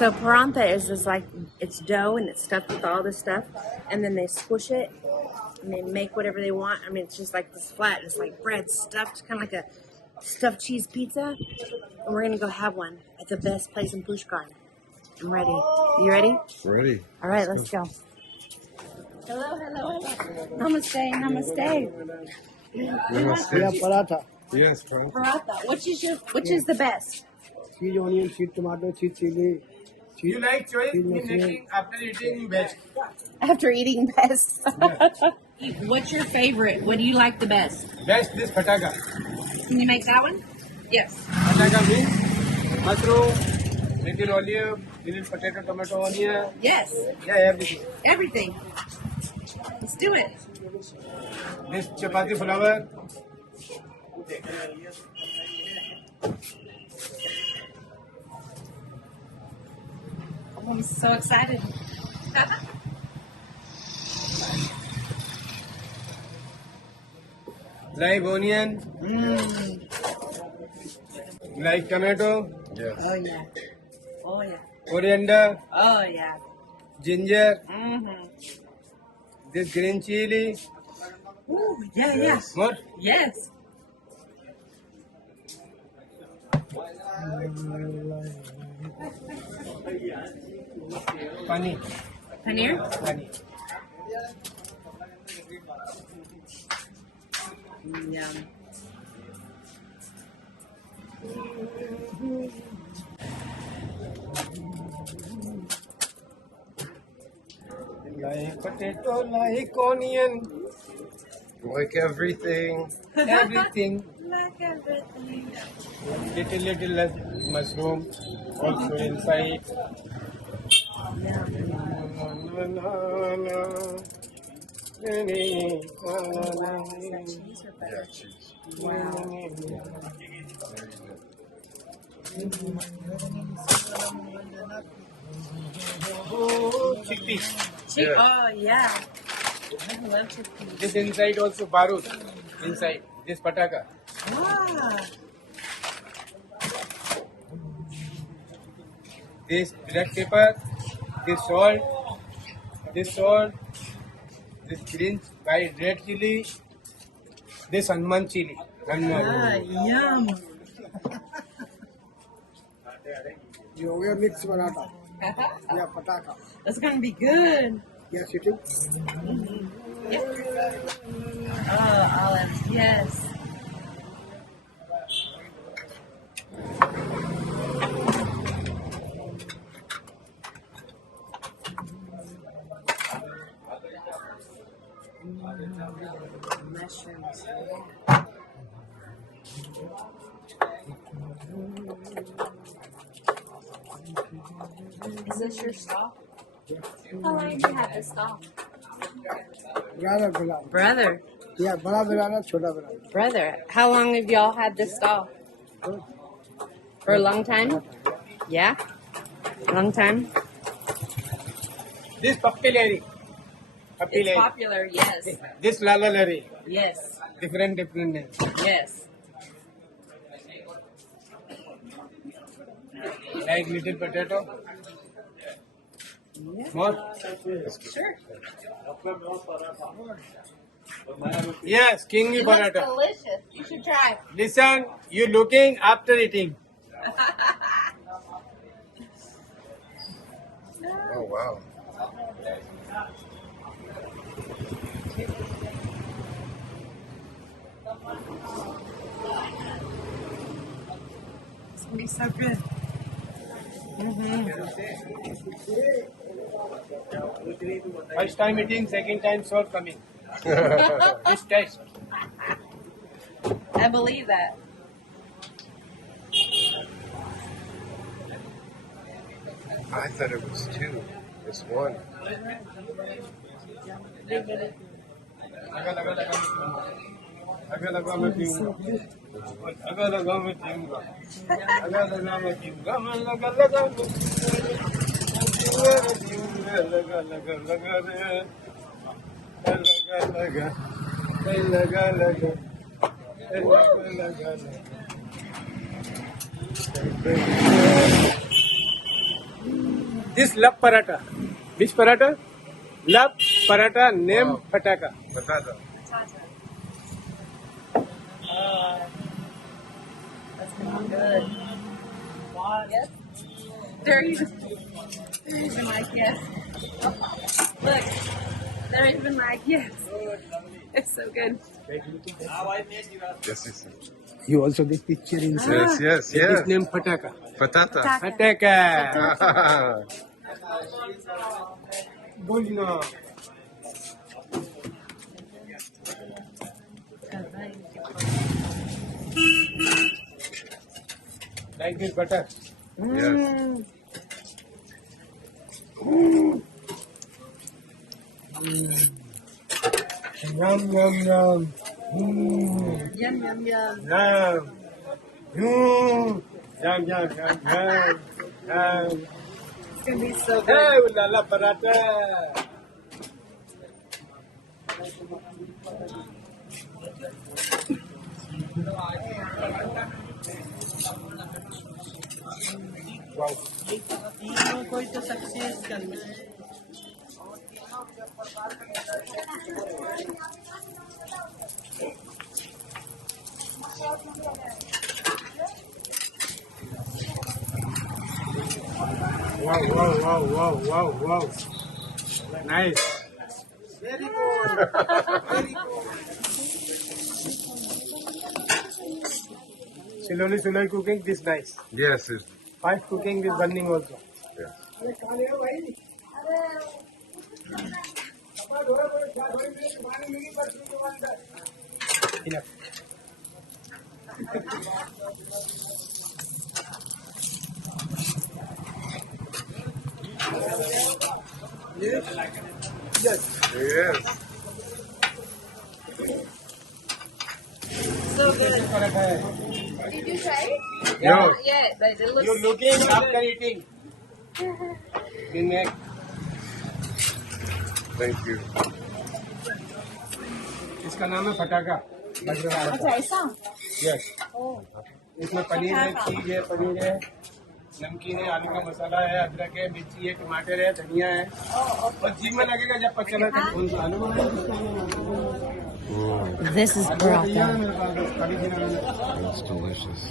So paratha is just like, it's dough and it's stuffed with all this stuff, and then they squish it and they make whatever they want. I mean, it's just like this flat. It's like bread stuffed, kind of like a stuffed cheese pizza. And we're gonna go have one at the best place in Pushkar. I'm ready. You ready? Ready. All right, let's go. Hello, hello. Namaste, namaste. Namaste. Yeah, paratha. Yes, paratha. Paratha. Which is the best? Cheese onion, cheese tomato, cheese chili. You like choice in making after eating best. After eating best. What's your favorite? What do you like the best? Best this pataka. Can you make that one? Yes. Pataka means mushroom, little olive, little potato, tomato, onion. Yes. Yeah, everything. Everything. Let's do it. This chapati flour. I'm so excited. Live onion. Like tomato. Yes. Oh yeah. Oh yeah. Coriander. Oh yeah. Ginger. Mm-hmm. This green chili. Ooh, yeah, yeah. More. Yes. Paneer. Paneer? Paneer. Yum. Like potato, like onion. Like everything. Everything. Like everything. Little mushroom also inside. Yeah, cheese. Chickpeas. Chick. Yeah. Oh yeah. I love chickpeas. This inside also barut. Inside this pataka. Ah. This black pepper. This salt. This salt. This green white red chili. This Hanuman chili. Ah, yum. You know, we have mixed paratha. Yeah, pataka. That's gonna be good. Yeah, sitting. Oh, olives. Yes. Mushrooms. Is this your stall? How long have you had this stall? Brother. Brother. Yeah, bada banana, chota banana. Brother, how long have y'all had this stall? For a long time? Yeah? Long time? This papillary. It's popular, yes. This lalalari. Yes. Different names. Yes. Like little potato. Yeah. More. Sure. Yes, kingi It looks paratha. delicious. You should try. Listen, you looking after eating. Oh, wow. It's gonna be so good. First time eating, second time soul coming. This taste. I believe that. I thought it was two. It's one. लगा मैं पीऊंगा लगा मैं पीऊंगा लगा मैं पीऊंगा मैं लगा This love paratha. Which paratha? Love paratha name pataka. Patata. That's gonna be good. Yes. Very even like yes. Look, they're even like yes. It's so good. Yes. You also this picture inside. Yes. His name pataka. Patata. Pataka. Bunno. Like this butter. Yes. Yum yum yum. Yum yum yum. Yum. Yum yum yum yum yum. It's gonna be so good. Hey, ulala paratha. Wow. कोई तो success करना है. Wow. Nice. Very good. Very good. Slowly cooking this nice. Yes. Fast cooking is burning also. Yes. Enough. Yes. So good. Did Did you try it? No. Not yet, but it looks. You're looking after eating. Thank you. इसका नाम है फटाका. अच्छा ऐसा. Yes. इसमें पनीर है, चीज है, पनीर है, नमकीन है, आलू का मसाला है, अदरक है, मिर्ची है, टमाटर है, धनिया है. और जीभ में लगेगा जब पचला था. This is paratha. That's delicious.